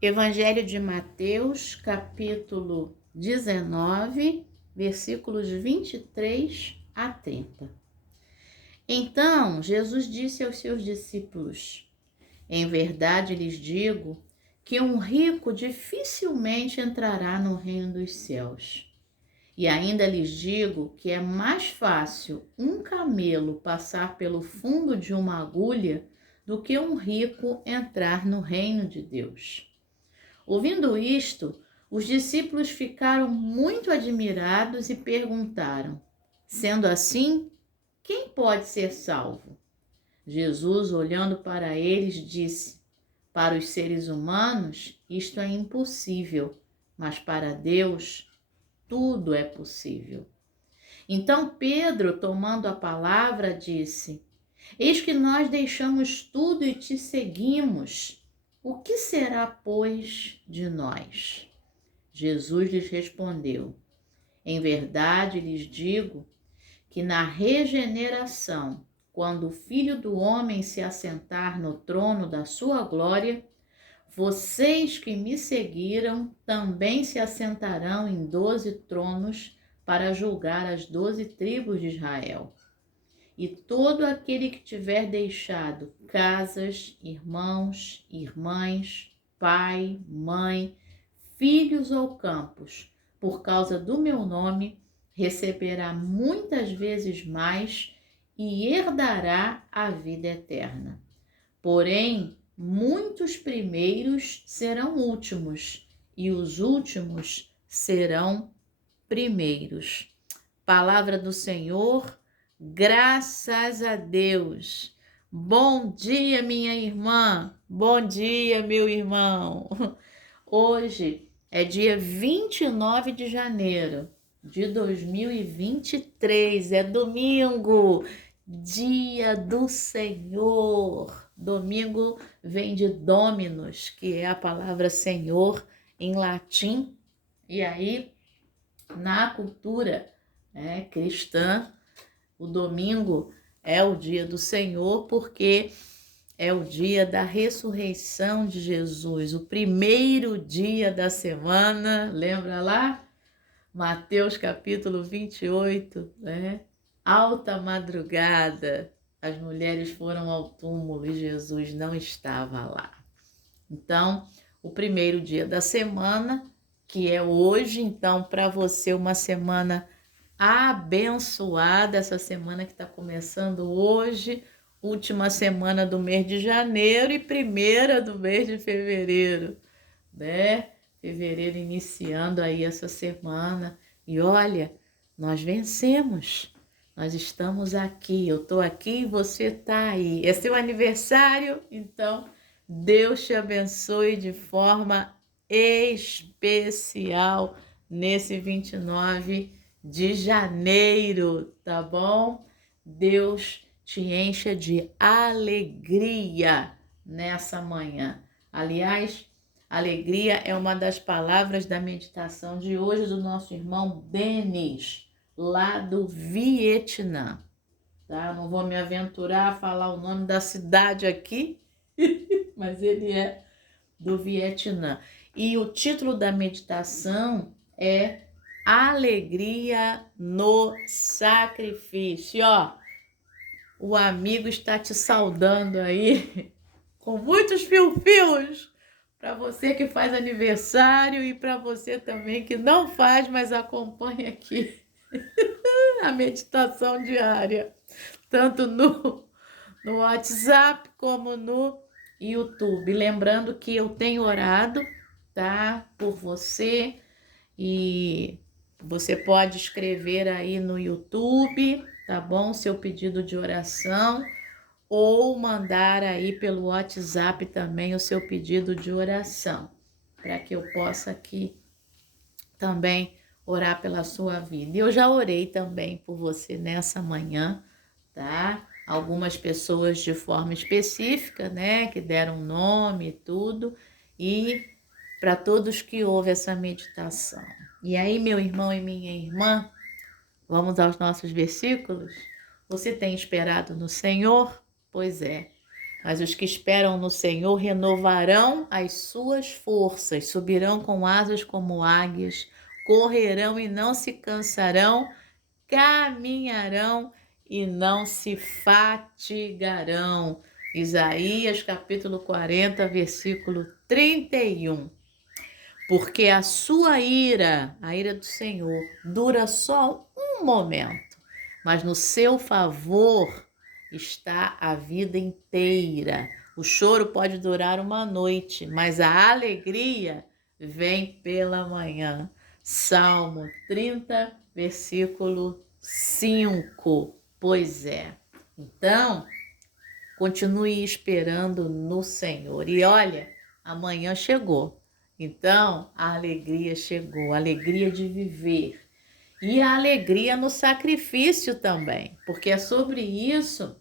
Evangelho de Mateus, capítulo 19, versículos 23 a 30. Então, Jesus disse aos seus discípulos: Em verdade lhes digo que um rico dificilmente entrará no reino dos céus. E ainda lhes digo que é mais fácil um camelo passar pelo fundo de uma agulha do que um rico entrar no reino de Deus. Ouvindo isto, os discípulos ficaram muito admirados e perguntaram: Sendo assim, quem pode ser salvo? Jesus, olhando para eles, disse: Para os seres humanos, isto é impossível, mas para Deus, tudo é possível. Então Pedro, tomando a palavra, disse: Eis que nós deixamos tudo e te seguimos. O que será, pois, de nós? Jesus lhes respondeu: Em verdade lhes digo que na regeneração, quando o Filho do Homem se assentar no trono da sua glória, vocês que me seguiram também se assentarão em 12 tronos para julgar as 12 tribos de Israel. E todo aquele que tiver deixado casas, irmãos, irmãs, pai, mãe, filhos ou campos, por causa do meu nome, receberá muitas vezes mais e herdará a vida eterna. Porém, muitos primeiros serão últimos, e os últimos serão primeiros. Palavra do Senhor, graças a Deus. Bom dia, minha irmã. Bom dia, meu irmão. Hoje é dia 29 de janeiro de 2023, é domingo, dia do Senhor. Domingo vem de Dominus, que é a palavra Senhor em latim, e aí na cultura cristã, o domingo é o dia do Senhor porque é o dia da ressurreição de Jesus, o primeiro dia da semana, lembra lá? Mateus capítulo 28, Alta madrugada, as mulheres foram ao túmulo e Jesus não estava lá. Então, o primeiro dia da semana, que é hoje, então, para você, uma semana abençoada, essa semana que está começando hoje, última semana do mês de janeiro e primeira do mês de fevereiro, né? Fevereiro iniciando aí essa semana. E olha, nós vencemos. Nós estamos aqui, eu estou aqui e você está aí. É seu aniversário? Então, Deus te abençoe de forma especial nesse 29 de janeiro, tá bom? Deus te encha de alegria nessa manhã. Aliás, alegria é uma das palavras da meditação de hoje do nosso irmão Denis, lá do Vietnã. Tá? Não vou me aventurar a falar o nome da cidade aqui, mas ele é do Vietnã. E o título da meditação é Alegria no Sacrifício. Ó, o amigo está te saudando aí com muitos fio-fios para você que faz aniversário e para você também que não faz, mas acompanha aqui a meditação diária, tanto no WhatsApp como no YouTube. Lembrando que eu tenho orado, tá, por você, e você pode escrever aí no YouTube, tá bom? Seu pedido de oração, ou mandar aí pelo WhatsApp também o seu pedido de oração, para que eu possa aqui também orar pela sua vida. E eu já orei também por você nessa manhã, tá? Algumas pessoas de forma específica, né, que deram nome e tudo, e para todos que ouvem essa meditação. E aí, meu irmão e minha irmã, vamos aos nossos versículos? Você tem esperado no Senhor? Pois é. Mas os que esperam no Senhor renovarão as suas forças, subirão com asas como águias, correrão e não se cansarão, caminharão e não se fatigarão. Isaías capítulo 40, versículo 31. Porque a sua ira, a ira do Senhor, dura só um momento, mas no seu favor está a vida inteira. O choro pode durar uma noite, mas a alegria vem pela manhã. Salmo 30, versículo 5. Pois é. Então, continue esperando no Senhor. E olha, amanhã chegou. Então, a alegria chegou, a alegria de viver. E a alegria no sacrifício também, porque é sobre isso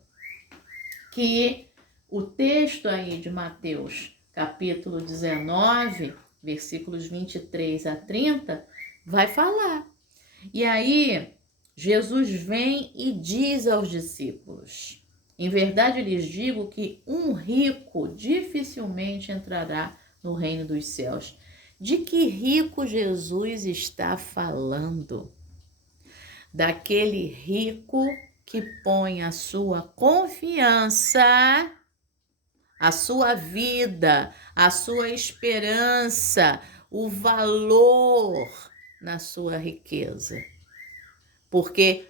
que o texto aí de Mateus, capítulo 19, versículos 23 a 30, vai falar. E aí, Jesus vem e diz aos discípulos: em verdade lhes digo que um rico dificilmente entrará no reino dos céus. De que rico Jesus está falando? Daquele rico que põe a sua confiança, a sua vida, a sua esperança, o valor na sua riqueza. Porque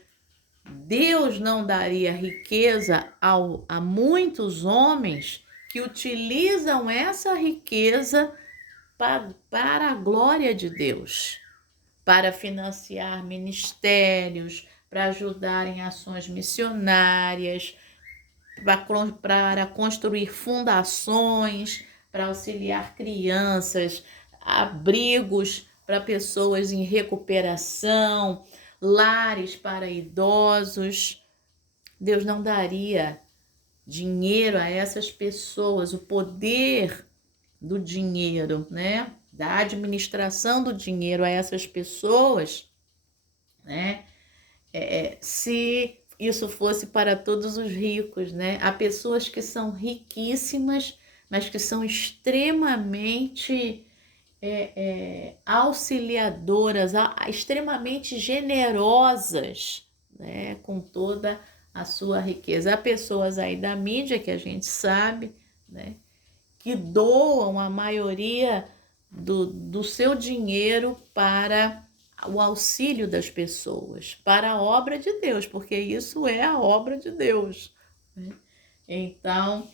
Deus não daria riqueza a muitos homens que utilizam essa riqueza para a glória de Deus, para financiar ministérios, para ajudar em ações missionárias, para construir fundações, para auxiliar crianças, abrigos para pessoas em recuperação, lares para idosos. Deus não daria dinheiro a essas pessoas, o poder do dinheiro, né? Da administração do dinheiro a essas pessoas, né? Se isso fosse para todos os ricos, né? Há pessoas que são riquíssimas, mas que são extremamente auxiliadoras, extremamente generosas, né? Com toda a sua riqueza. Há pessoas aí da mídia que a gente sabe, né? Que doam a maioria do seu dinheiro para o auxílio das pessoas, para a obra de Deus, porque isso é a obra de Deus, né? Então,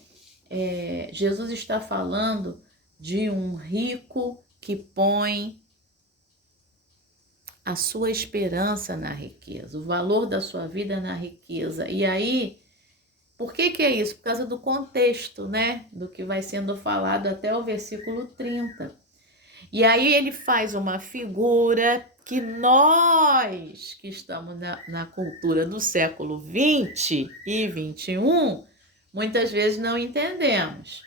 Jesus está falando de um rico que põe a sua esperança na riqueza, o valor da sua vida na riqueza. E aí, por que é isso? Por causa do contexto, né? Do que vai sendo falado até o versículo 30. E aí ele faz uma figura que nós, que estamos na cultura do século 20 e 21, muitas vezes não entendemos.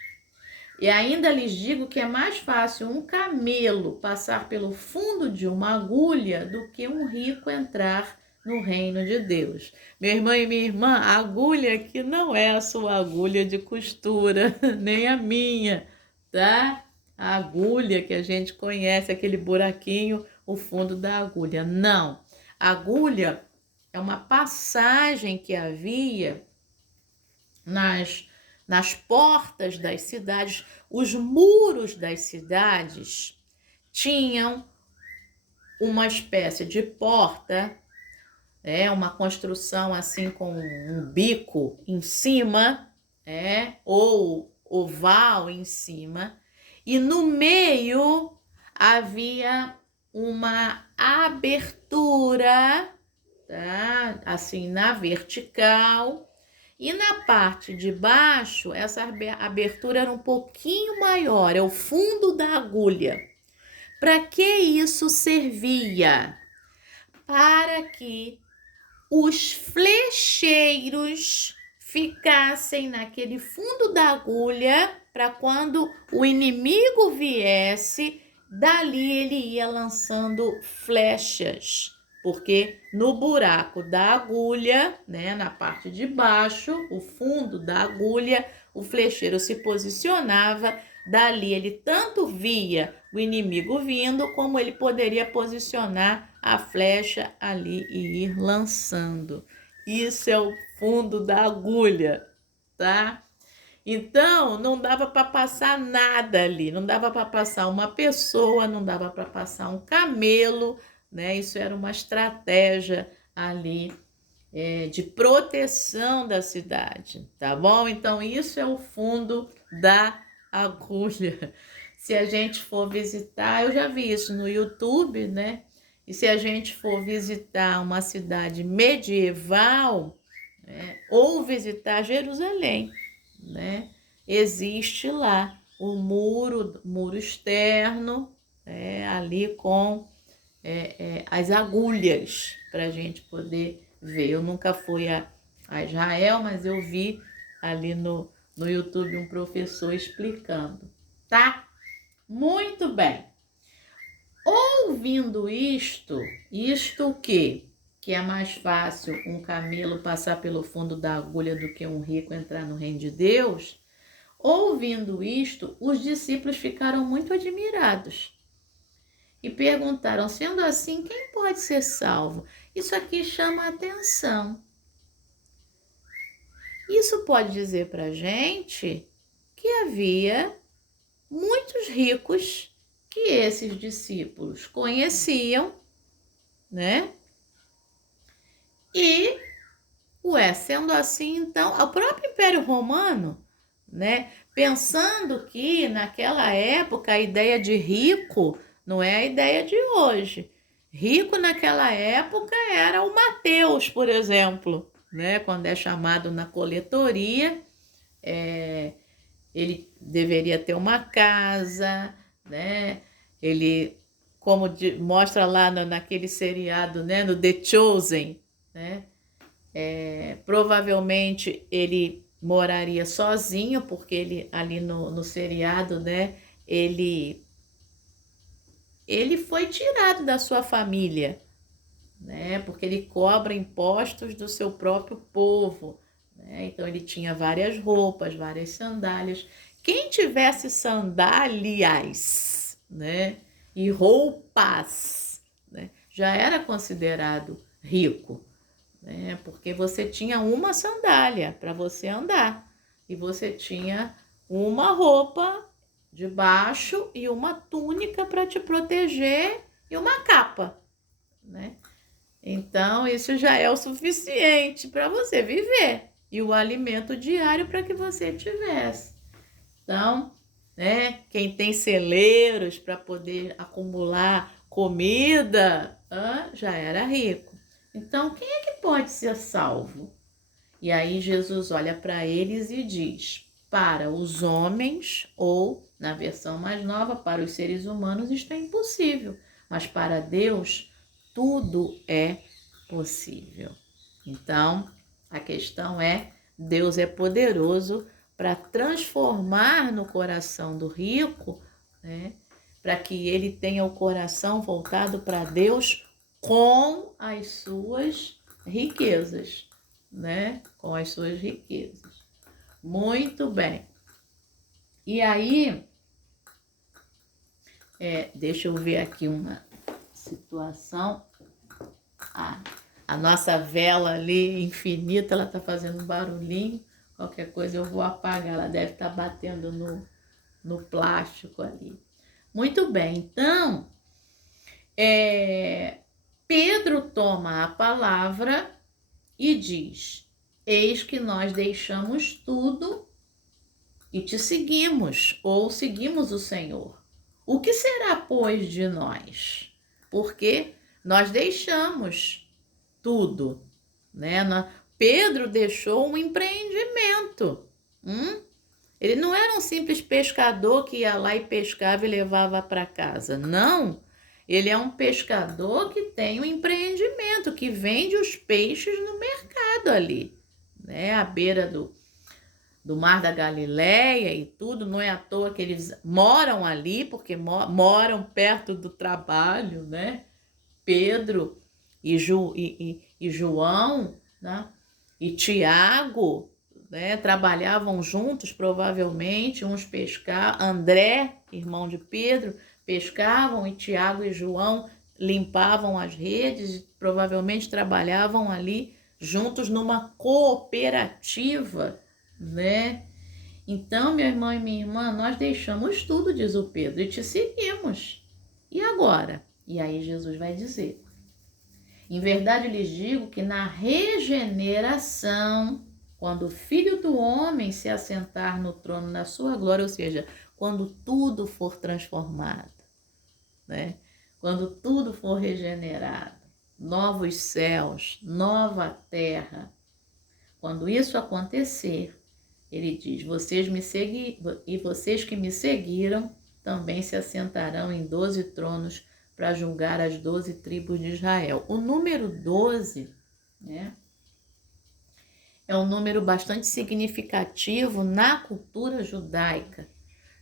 E ainda lhes digo que é mais fácil um camelo passar pelo fundo de uma agulha do que um rico entrar no reino de Deus. Meu irmão e minha irmã, a agulha aqui não é a sua agulha de costura, nem a minha, tá? A agulha que a gente conhece, aquele buraquinho, o fundo da agulha. Não. A agulha é uma passagem que havia nas portas das cidades. Os muros das cidades tinham uma espécie de porta, uma construção assim com um bico em cima, ou oval em cima, e no meio havia uma abertura, tá? Assim, na vertical, e na parte de baixo, essa abertura era um pouquinho maior, é o fundo da agulha. Para que isso servia? Para que os flecheiros ficassem naquele fundo da agulha, para quando o inimigo viesse, dali ele ia lançando flechas, porque no buraco da agulha, né, na parte de baixo, o fundo da agulha, o flecheiro se posicionava, dali ele tanto via o inimigo vindo, como ele poderia posicionar a flecha ali e ir lançando. Isso é o fundo da agulha, tá? Então, não dava para passar nada ali, não dava para passar uma pessoa, não dava para passar um camelo, né? Isso era uma estratégia ali de proteção da cidade, tá bom? Então, isso é o fundo da agulha. Se a gente for visitar, eu já vi isso no YouTube, né? E se a gente for visitar uma cidade medieval, né? Ou visitar Jerusalém, né? Existe lá o muro externo, ali com as agulhas para a gente poder ver. Eu nunca fui a Israel, mas eu vi ali no YouTube um professor explicando, tá? Muito bem. Ouvindo isto o quê? Que é mais fácil um camelo passar pelo fundo da agulha do que um rico entrar no reino de Deus. Ouvindo isto, os discípulos ficaram muito admirados e perguntaram: sendo assim, quem pode ser salvo? Isso aqui chama a atenção. Isso pode dizer para a gente que havia muitos ricos que esses discípulos conheciam, né? E, sendo assim, então, o próprio Império Romano, né? Pensando que naquela época a ideia de rico não é a ideia de hoje. Rico naquela época era o Mateus, por exemplo, né? Quando é chamado na coletoria, ele deveria ter uma casa, né? Ele, como mostra lá naquele seriado, né? No The Chosen, né? Provavelmente ele moraria sozinho, porque ele ali no seriado, né? Ele foi tirado da sua família, né? Porque ele cobra impostos do seu próprio povo, né? Então ele tinha várias roupas, várias sandálias. Quem tivesse sandálias, né? E roupas, né? Já era considerado rico, né? Porque você tinha uma sandália para você andar e você tinha uma roupa de baixo e uma túnica para te proteger e uma capa, né? Então, isso já é o suficiente para você viver e o alimento diário para que você tivesse. Então, né, quem tem celeiros para poder acumular comida, já era rico. Então, quem é que pode ser salvo? E aí Jesus olha para eles e diz: para os homens, ou na versão mais nova, para os seres humanos, isto é impossível, mas para Deus tudo é possível. Então, a questão é: Deus é poderoso para transformar no coração do rico, né, para que ele tenha o coração voltado para Deus com as suas riquezas, né? Com as suas riquezas. Muito bem. E aí, deixa eu ver aqui uma situação. A nossa vela ali infinita, ela tá fazendo um barulhinho. Qualquer coisa eu vou apagar, ela deve estar batendo no plástico ali. Muito bem, então, Pedro toma a palavra e diz: eis que nós deixamos tudo e te seguimos, ou seguimos o Senhor. O que será, pois, de nós? Porque nós deixamos tudo, né? Pedro deixou um empreendimento. Ele não era um simples pescador que ia lá e pescava e levava para casa. Não. Ele é um pescador que tem um empreendimento, que vende os peixes no mercado ali, né? À beira do Mar da Galileia e tudo. Não é à toa que eles moram ali, porque moram perto do trabalho, né? Pedro e João, né? E Tiago, né? Trabalhavam juntos, provavelmente, uns pescavam. André, irmão de Pedro, pescavam, e Tiago e João limpavam as redes, provavelmente trabalhavam ali juntos numa cooperativa, né? Então, meu irmão e minha irmã, nós deixamos tudo, diz o Pedro, e te seguimos. E agora? E aí Jesus vai dizer: em verdade lhes digo que na regeneração, quando o Filho do Homem se assentar no trono na sua glória, ou seja, quando tudo for transformado, né? Quando tudo for regenerado, novos céus, nova terra, quando isso acontecer, ele diz: vocês que me seguiram também se assentarão em 12 tronos para julgar as 12 tribos de Israel. O número 12, né, é um número bastante significativo na cultura judaica.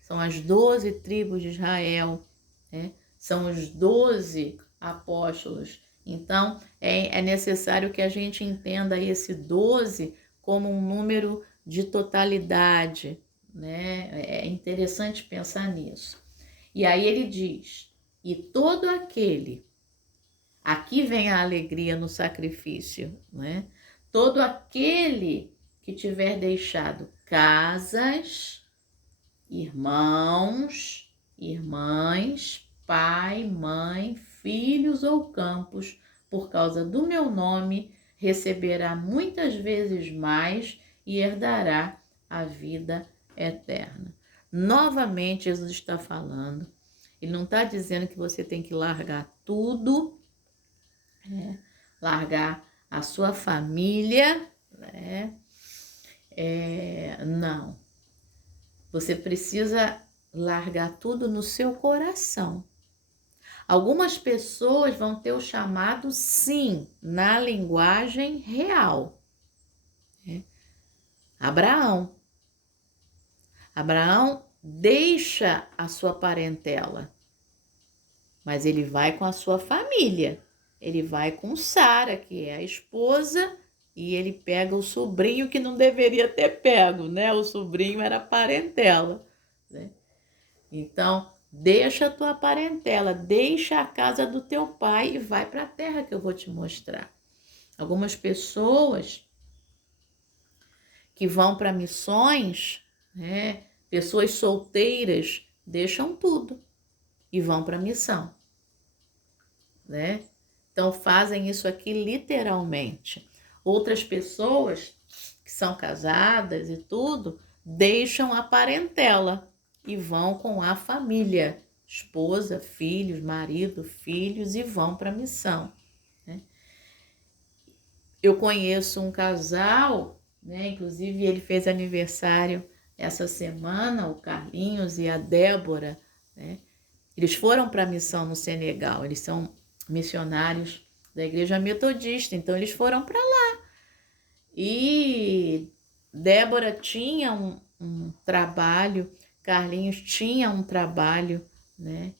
São as 12 tribos de Israel, né? São os 12 apóstolos. Então, é necessário que a gente entenda esse 12 como um número de totalidade, né? É interessante pensar nisso. E aí ele diz: e todo aquele, aqui vem a alegria no sacrifício, né? Todo aquele que tiver deixado casas, irmãos, irmãs, pai, mãe, filhos ou campos, por causa do meu nome, receberá muitas vezes mais e herdará a vida eterna. Novamente, Jesus está falando. Ele não está dizendo que você tem que largar tudo, né? Largar a sua família, né? Não. Você precisa largar tudo no seu coração. Algumas pessoas vão ter o chamado, sim, na linguagem real. Né? Abraão deixa a sua parentela, mas ele vai com a sua família. Ele vai com Sara, que é a esposa, e ele pega o sobrinho que não deveria ter pego, né? O sobrinho era parentela, né? Então, deixa a tua parentela, deixa a casa do teu pai e vai para a terra que eu vou te mostrar. Algumas pessoas que vão para missões, né? Pessoas solteiras, deixam tudo e vão para a missão, né? Então, fazem isso aqui literalmente. Outras pessoas que são casadas e tudo, deixam a parentela e vão com a família, esposa, filhos, marido, filhos, e vão para a missão, né? Eu conheço um casal, né? Inclusive ele fez aniversário essa semana, o Carlinhos e a Débora, né? Eles foram para a missão no Senegal, eles são missionários da Igreja Metodista, então eles foram para lá. E Débora tinha um trabalho, Carlinhos tinha um trabalho, né,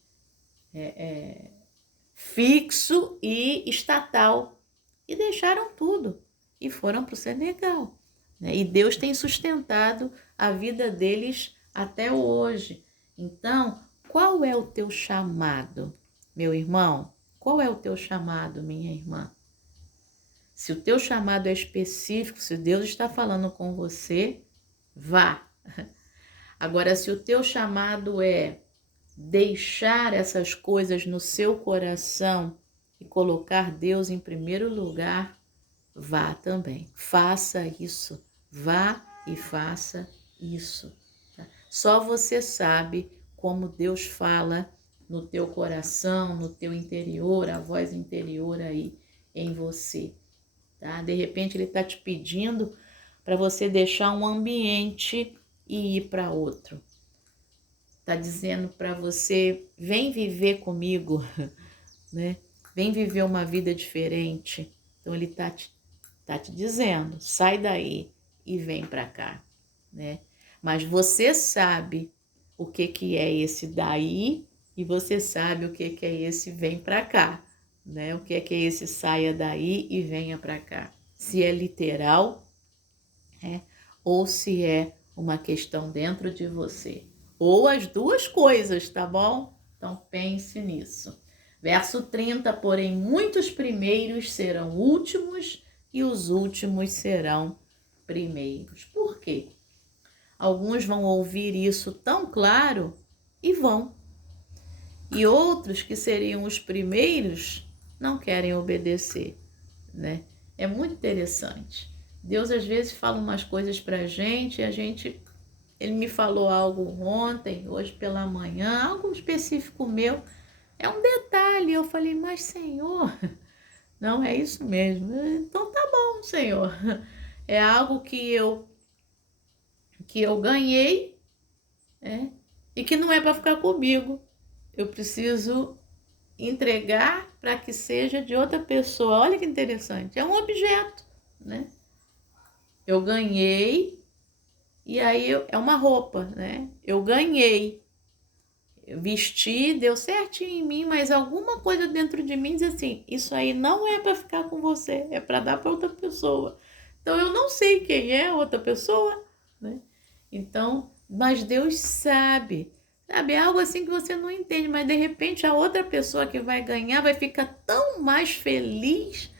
fixo e estatal, e deixaram tudo e foram para o Senegal, né? E Deus tem sustentado a vida deles até hoje. Então, qual é o teu chamado, meu irmão? Qual é o teu chamado, minha irmã? Se o teu chamado é específico, se Deus está falando com você, vá. Agora, se o teu chamado é deixar essas coisas no seu coração e colocar Deus em primeiro lugar, vá também. Faça isso. Vá e faça isso. Tá? Só você sabe como Deus fala no teu coração, no teu interior, a voz interior aí em você. Tá? De repente ele está te pedindo para você deixar um ambiente e ir para outro. Está dizendo para você: vem viver comigo, né? Vem viver uma vida diferente. Então ele tá te dizendo: sai daí e vem para cá, né? Mas você sabe o que é esse daí e você sabe o que é esse vem para cá, né? O que é esse saia daí e venha para cá. Se é literal, né? ou se é uma questão dentro de você. Ou as duas coisas, tá bom? Então pense nisso. Verso 30, porém, muitos primeiros serão últimos e os últimos serão primeiros. Por quê? Alguns vão ouvir isso tão claro e vão. E outros que seriam os primeiros não querem obedecer, né? É muito interessante. Deus às vezes fala umas coisas pra gente e ele me falou algo ontem, hoje pela manhã, algo específico meu. É um detalhe, eu falei, mas Senhor, não é isso mesmo. Então tá bom, Senhor. É algo que eu ganhei, e que não é para ficar comigo. Eu preciso entregar para que seja de outra pessoa. Olha que interessante. É um objeto, né? Eu ganhei e aí é uma roupa, né? Eu ganhei. Eu vesti, deu certinho em mim, mas alguma coisa dentro de mim diz assim: isso aí não é para ficar com você, é para dar para outra pessoa. Então eu não sei quem é a outra pessoa, né? Então, mas Deus sabe. Sabe, é algo assim que você não entende, mas de repente a outra pessoa que vai ganhar vai ficar tão mais feliz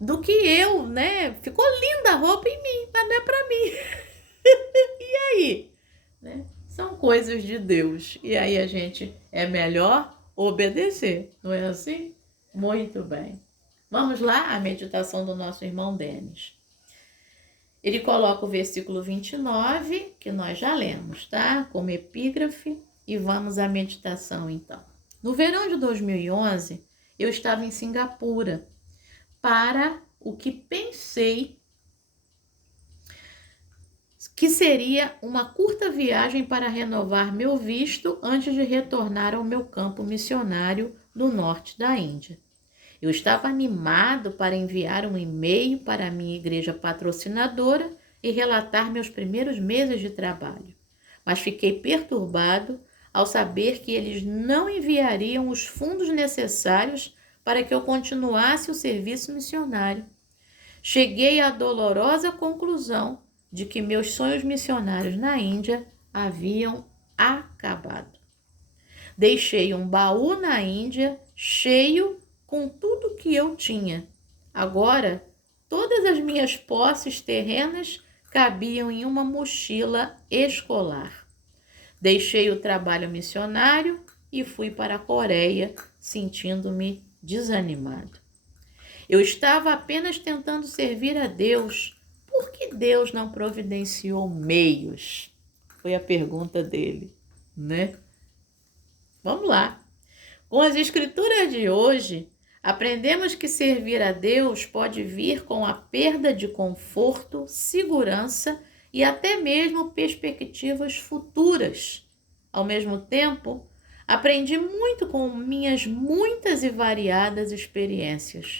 do que eu, né? Ficou linda a roupa em mim, mas não é para mim. E aí? Né? São coisas de Deus. E aí a gente é melhor obedecer, não é assim? Muito bem. Vamos lá, a meditação do nosso irmão Denis. Ele coloca o versículo 29, que nós já lemos, tá? Como epígrafe, e vamos à meditação então. No verão de 2011, eu estava em Singapura para o que pensei que seria uma curta viagem para renovar meu visto antes de retornar ao meu campo missionário no norte da Índia. Eu estava animado para enviar um e-mail para a minha igreja patrocinadora e relatar meus primeiros meses de trabalho, mas fiquei perturbado ao saber que eles não enviariam os fundos necessários para que eu continuasse o serviço missionário. Cheguei à dolorosa conclusão de que meus sonhos missionários na Índia haviam acabado. Deixei um baú na Índia cheio com tudo que eu tinha. Agora, todas as minhas posses terrenas cabiam em uma mochila escolar. Deixei o trabalho missionário e fui para a Coreia, sentindo-me desanimado. Eu estava apenas tentando servir a Deus. Por que Deus não providenciou meios? Foi a pergunta dele, né? Vamos lá. Com as escrituras de hoje, aprendemos que servir a Deus pode vir com a perda de conforto, segurança e até mesmo perspectivas futuras. Ao mesmo tempo, aprendi muito com minhas muitas e variadas experiências.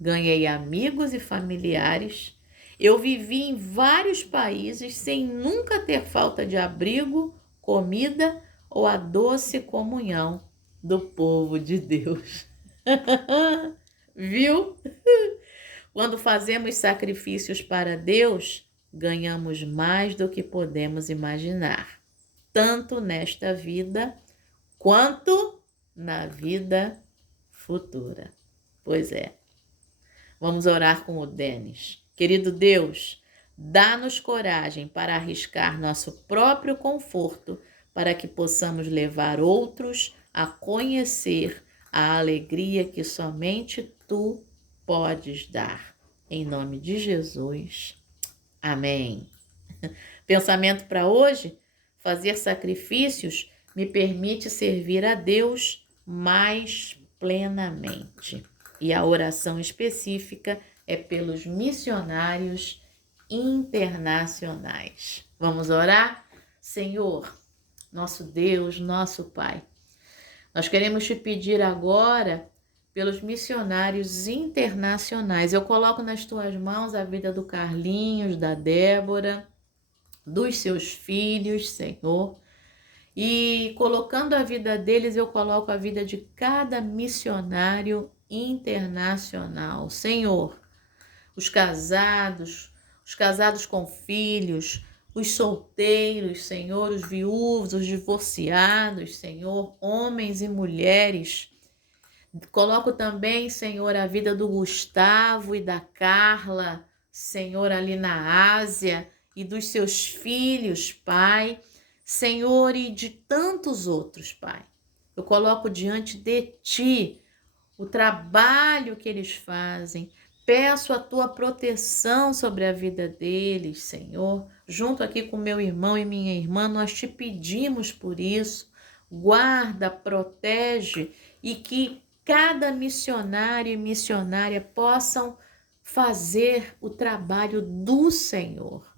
Ganhei amigos e familiares. Eu vivi em vários países sem nunca ter falta de abrigo, comida ou a doce comunhão do povo de Deus. Viu? Quando fazemos sacrifícios para Deus, ganhamos mais do que podemos imaginar, tanto nesta vida quanto na vida futura. Pois é. Vamos orar com o Denis. Querido Deus, dá-nos coragem para arriscar nosso próprio conforto para que possamos levar outros a conhecer a alegria que somente Tu podes dar. Em nome de Jesus. Amém. Pensamento para hoje? Fazer sacrifícios me permite servir a Deus mais plenamente. E a oração específica é pelos missionários internacionais. Vamos orar? Senhor, nosso Deus, nosso Pai, nós queremos te pedir agora pelos missionários internacionais. Eu coloco nas tuas mãos a vida do Carlinhos, da Débora, dos seus filhos, Senhor. E colocando a vida deles, eu coloco a vida de cada missionário internacional. Senhor, os casados, os casados com filhos, os solteiros, Senhor, os viúvos, os divorciados, Senhor, homens e mulheres. Coloco também, Senhor, a vida do Gustavo e da Carla, Senhor, ali na Ásia, e dos seus filhos, Pai, Senhor, e de tantos outros, Pai. Eu coloco diante de Ti o trabalho que eles fazem. Peço a Tua proteção sobre a vida deles, Senhor. Junto aqui com meu irmão e minha irmã, nós Te pedimos por isso. Guarda, protege e que cada missionário e missionária possam fazer o trabalho do Senhor.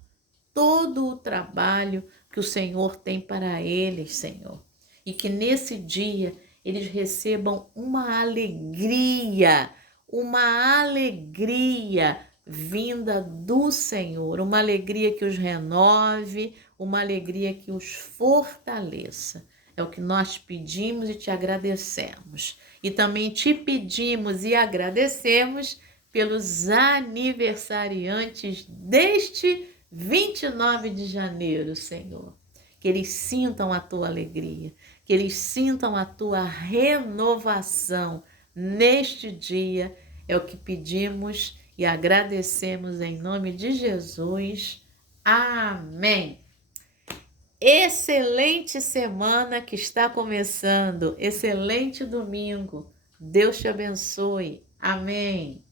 Todo o trabalho que o Senhor tem para eles, Senhor. E que nesse dia eles recebam uma alegria vinda do Senhor, uma alegria que os renove, uma alegria que os fortaleça. É o que nós pedimos e te agradecemos. E também te pedimos e agradecemos pelos aniversariantes deste 29 de janeiro, Senhor. Que eles sintam a tua alegria, que eles sintam a tua renovação neste dia. É o que pedimos e agradecemos em nome de Jesus. Amém. Excelente semana que está começando, excelente domingo. Deus te abençoe. Amém.